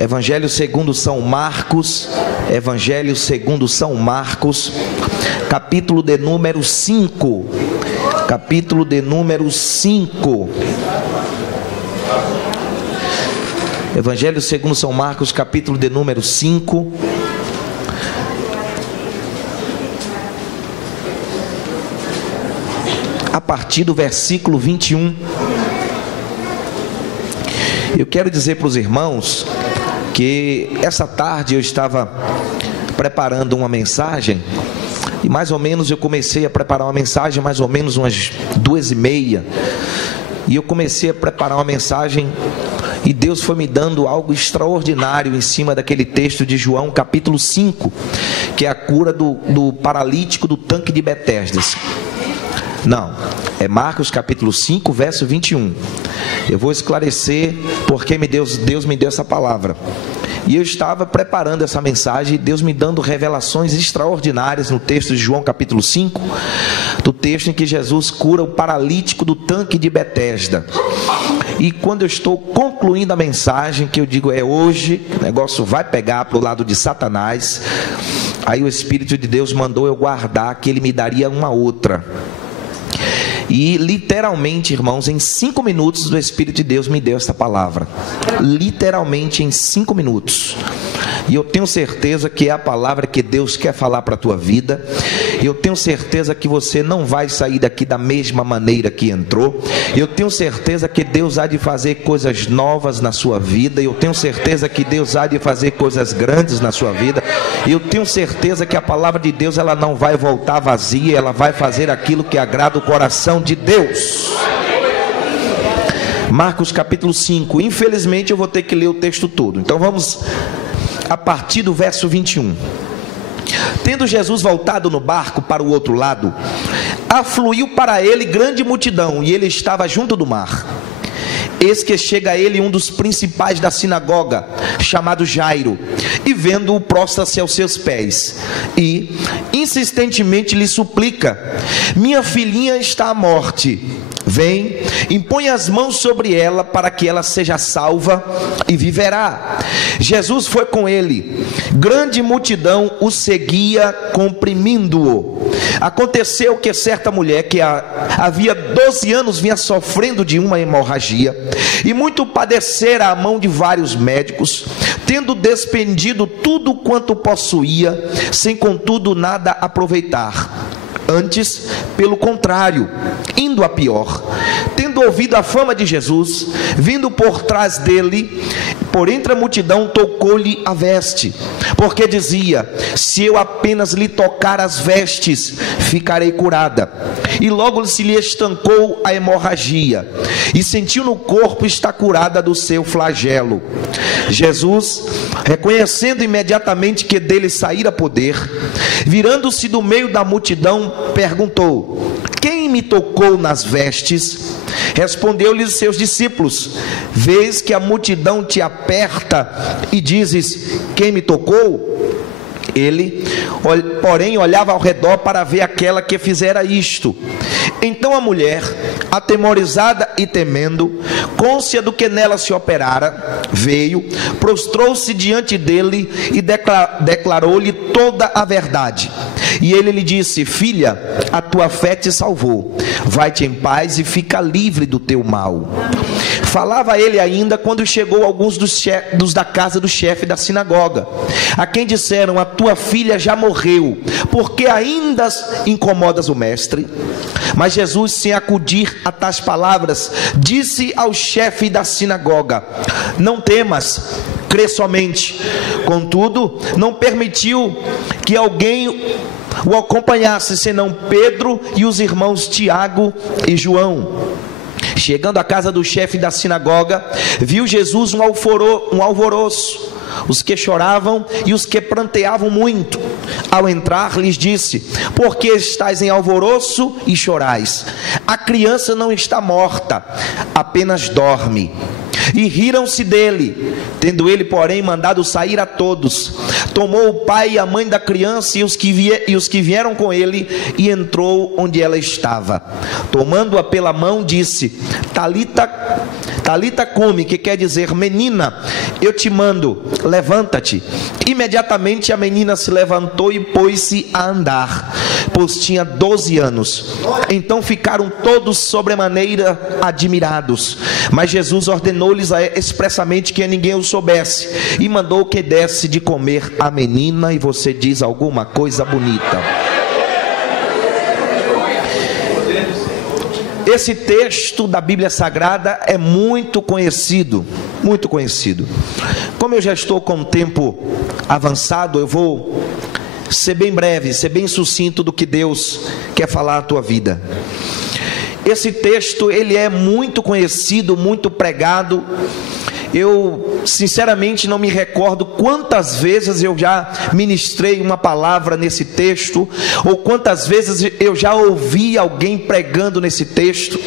Evangelho segundo São Marcos, Evangelho segundo São Marcos, capítulo de número 5, capítulo de número 5. Evangelho segundo São Marcos, capítulo de número 5. A partir do versículo 21. Eu quero dizer para os irmãos que essa tarde eu estava preparando uma mensagem e mais ou menos eu comecei a preparar uma mensagem mais ou menos umas 2h30, e eu comecei a preparar uma mensagem e Deus foi me dando algo extraordinário em cima daquele texto de João capítulo 5, que é a cura do paralítico do tanque de Betesdas. Não, é Marcos capítulo 5, verso 21. Eu vou esclarecer porque Deus me deu essa palavra. E eu estava preparando essa mensagem, Deus me dando revelações extraordinárias no texto de João capítulo 5, do texto em que Jesus cura o paralítico do tanque de Betesda. E quando eu estou concluindo a mensagem, que eu digo é hoje, o negócio vai pegar para o lado de Satanás, aí o Espírito de Deus mandou eu guardar que Ele me daria uma outra. E literalmente, irmãos, em 5 minutos o Espírito de Deus me deu essa palavra. Literalmente em 5 minutos. E eu tenho certeza que é a palavra que Deus quer falar para a tua vida. Eu tenho certeza que você não vai sair daqui da mesma maneira que entrou. Eu tenho certeza que Deus há de fazer coisas novas na sua vida. Eu tenho certeza que Deus há de fazer coisas grandes na sua vida. Eu tenho certeza que a palavra de Deus, ela não vai voltar vazia. Ela vai fazer aquilo que agrada o coração de Deus. Marcos capítulo 5. Infelizmente eu vou ter que ler o texto todo. Então vamos a partir do verso 21. Tendo Jesus voltado no barco para o outro lado, afluiu para ele grande multidão, e ele estava junto do mar. Eis que chega a ele um dos principais da sinagoga, chamado Jairo, e vendo-o prostra-se aos seus pés, e insistentemente lhe suplica: minha filhinha está à morte, vem, impõe as mãos sobre ela, para que ela seja salva e viverá. Jesus foi com ele, grande multidão o seguia, comprimindo-o. Aconteceu que certa mulher que havia 12 anos vinha sofrendo de uma hemorragia, e muito padecera à mão de vários médicos, tendo despendido tudo quanto possuía, sem contudo nada aproveitar. Antes, pelo contrário, indo a pior. Tendo ouvido a fama de Jesus, vindo por trás dele, por entre a multidão, tocou-lhe a veste, porque dizia: se eu apenas lhe tocar as vestes, ficarei curada. E logo se lhe estancou a hemorragia, e sentiu no corpo estar curada do seu flagelo. Jesus, reconhecendo imediatamente que dele saíra poder, virando-se do meio da multidão, perguntou: quem me tocou nas vestes? Respondeu-lhes seus discípulos: vês que a multidão te aperta e dizes: quem me tocou? Ele, porém, olhava ao redor para ver aquela que fizera isto. Então a mulher, atemorizada e temendo, cônscia do que nela se operara, veio, prostrou-se diante dele e declarou-lhe toda a verdade. E ele lhe disse: filha, a tua fé te salvou, vai-te em paz e fica livre do teu mal. Falava ele ainda quando chegou alguns dos da casa do chefe da sinagoga, a quem disseram: a tua filha já morreu, porque ainda incomodas o mestre? Mas Jesus, sem acudir a tais palavras, disse ao chefe da sinagoga: não temas, crê somente. Contudo, não permitiu que alguém o acompanhasse, senão Pedro e os irmãos Tiago e João. Chegando à casa do chefe da sinagoga, viu Jesus um alvoroço, os que choravam e os que pranteavam muito. Ao entrar, lhes disse: por que estáis em alvoroço e chorais? A criança não está morta, apenas dorme. E riram-se dele. Tendo ele, porém, mandado sair a todos, tomou o pai e a mãe da criança e os que vieram com ele, e entrou onde ela estava. Tomando-a pela mão, disse: Talita Talita cumi, que quer dizer: menina, eu te mando, levanta-te. Imediatamente a menina se levantou e pôs-se a andar, pois tinha 12 anos. Então ficaram todos sobremaneira admirados. Mas Jesus ordenou-lhes expressamente que ninguém o soubesse, e mandou que desse de comer a menina. E você diz alguma coisa bonita. Esse texto da Bíblia Sagrada é muito conhecido, muito conhecido. Como eu já estou com o tempo avançado, eu vou ser bem breve, ser bem sucinto do que Deus quer falar à tua vida. Esse texto, ele é muito conhecido, muito pregado. Eu sinceramente não me recordo quantas vezes eu já ministrei uma palavra nesse texto, ou quantas vezes eu já ouvi alguém pregando nesse texto.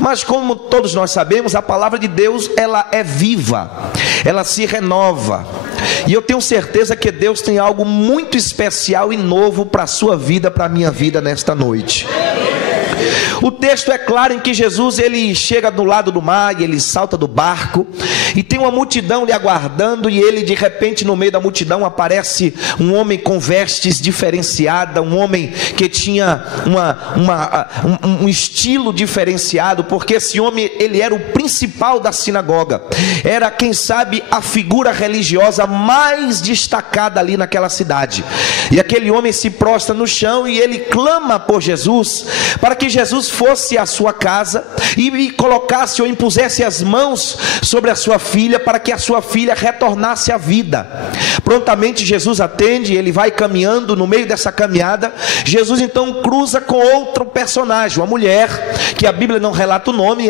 Mas como todos nós sabemos, a palavra de Deus, ela é viva, ela se renova, e eu tenho certeza que Deus tem algo muito especial e novo para a sua vida, para a minha vida nesta noite. O texto é claro em que Jesus, ele chega do lado do mar, e ele salta do barco, e tem uma multidão lhe aguardando, e ele de repente no meio da multidão aparece um homem com vestes diferenciadas, um homem que tinha um estilo diferenciado, porque esse homem, ele era o principal da sinagoga, era, quem sabe, a figura religiosa mais destacada ali naquela cidade. E aquele homem se prostra no chão e ele clama por Jesus, para que Jesus fosse à sua casa e colocasse ou impusesse as mãos sobre a sua filha, para que a sua filha retornasse à vida. Prontamente Jesus atende, ele vai caminhando. No meio dessa caminhada, Jesus então cruza com outro personagem, uma mulher, que a Bíblia não relata o nome,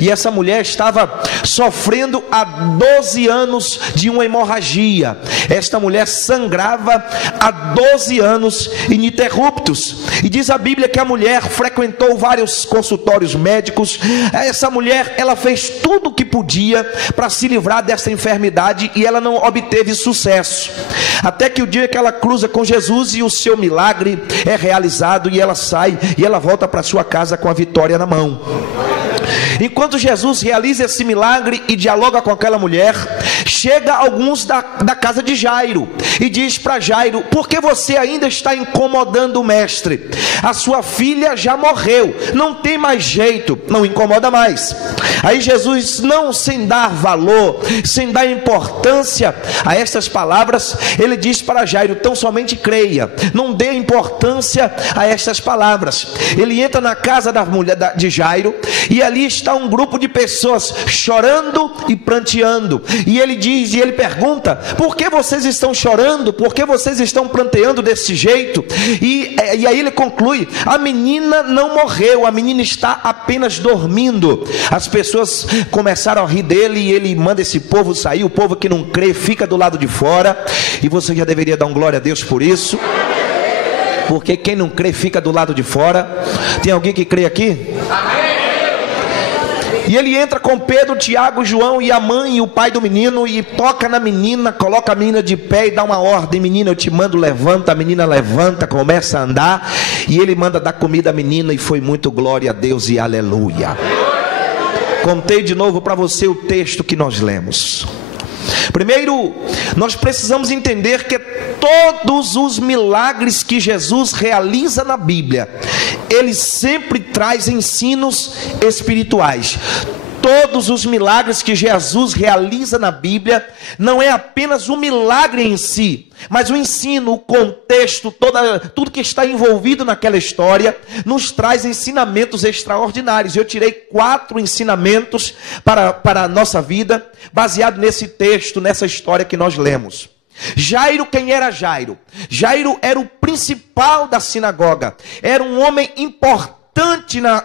e essa mulher estava sofrendo há 12 anos de uma hemorragia. Esta mulher sangrava há 12 anos ininterruptos, e diz a Bíblia que a mulher frequentou vários consultórios médicos. Essa mulher, ela fez tudo o que podia para se livrar dessa enfermidade, e ela não obteve sucesso, até que o dia que ela cruza com Jesus e o seu milagre é realizado, e ela sai e ela volta para sua casa com a vitória na mão. Enquanto Jesus realiza esse milagre e dialoga com aquela mulher, chega alguns da casa de Jairo e diz para Jairo: por que você ainda está incomodando o mestre? A sua filha já morreu, não tem mais jeito, não incomoda mais. Aí Jesus, não sem dar valor, sem dar importância a essas palavras, ele diz para Jairo: tão somente creia, não dê importância a essas palavras. Ele entra na casa da mulher de Jairo, e ali está um grupo de pessoas chorando e pranteando, e ele diz, e ele pergunta: por que vocês estão chorando? Por que vocês estão pranteando desse jeito? E aí ele conclui: a menina não morreu, a menina está apenas dormindo. As pessoas começaram a rir dele, e ele manda esse povo sair. O povo que não crê fica do lado de fora, e você já deveria dar um glória a Deus por isso, porque quem não crê fica do lado de fora. Tem alguém que crê aqui? Amém. E ele entra com Pedro, Tiago, João e a mãe e o pai do menino, e toca na menina, coloca a menina de pé e dá uma ordem: menina, eu te mando, levanta. A menina levanta, começa a andar, e ele manda dar comida à menina, e foi muito glória a Deus e aleluia. Contei de novo para você o texto que nós lemos. Primeiro, nós precisamos entender que todos os milagres que Jesus realiza na Bíblia, ele sempre traz ensinos espirituais. Todos os milagres que Jesus realiza na Bíblia, não é apenas um milagre em si, mas o ensino, o contexto, tudo que está envolvido naquela história, nos traz ensinamentos extraordinários. Eu tirei 4 ensinamentos para a nossa vida, baseado nesse texto, nessa história que nós lemos. Jairo, quem era Jairo? Jairo era o principal da sinagoga, era um homem importante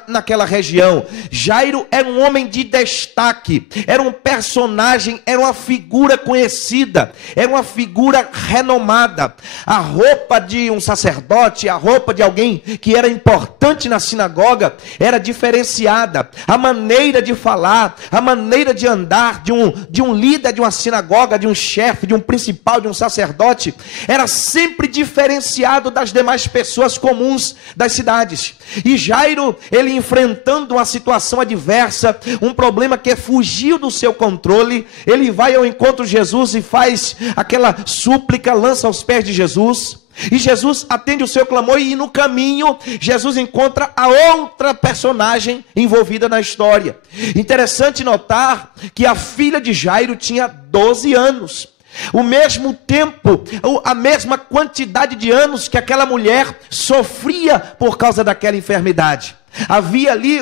naquela região. Jairo era um homem de destaque, era um personagem, era uma figura conhecida, era uma figura renomada. A roupa de um sacerdote, a roupa de alguém que era importante na sinagoga era diferenciada. A maneira de falar, a maneira de andar de um líder de uma sinagoga, de um chefe, de um principal, de um sacerdote, era sempre diferenciado das demais pessoas comuns das cidades. E Jairo Jairo, ele enfrentando uma situação adversa, um problema que fugiu do seu controle, ele vai ao encontro de Jesus e faz aquela súplica, lança aos pés de Jesus, e Jesus atende o seu clamor, e no caminho Jesus encontra a outra personagem envolvida na história. Interessante notar que a filha de Jairo tinha 12 anos. O mesmo tempo, a mesma quantidade de anos que aquela mulher sofria por causa daquela enfermidade. Havia ali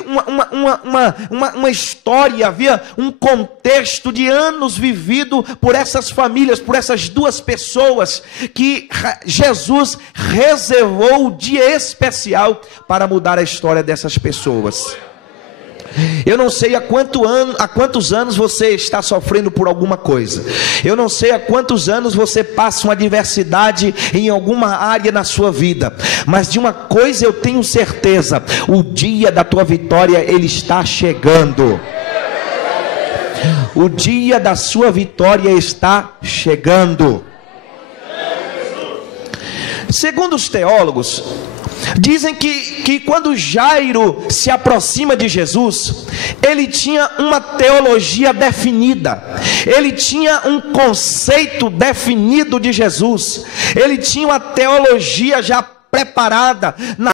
uma história, havia um contexto de anos vivido por essas famílias, por essas duas pessoas, que Jesus reservou o dia especial para mudar a história dessas pessoas. Eu não sei há quantos anos você está sofrendo por alguma coisa. Eu não sei há quantos anos você passa uma adversidade em alguma área na sua vida. Mas de uma coisa eu tenho certeza: o dia da tua vitória, ele está chegando. O dia da sua vitória está chegando. Segundo os teólogos, dizem que quando Jairo se aproxima de Jesus, ele tinha uma teologia definida, ele tinha um conceito definido de Jesus, ele tinha uma teologia já preparada na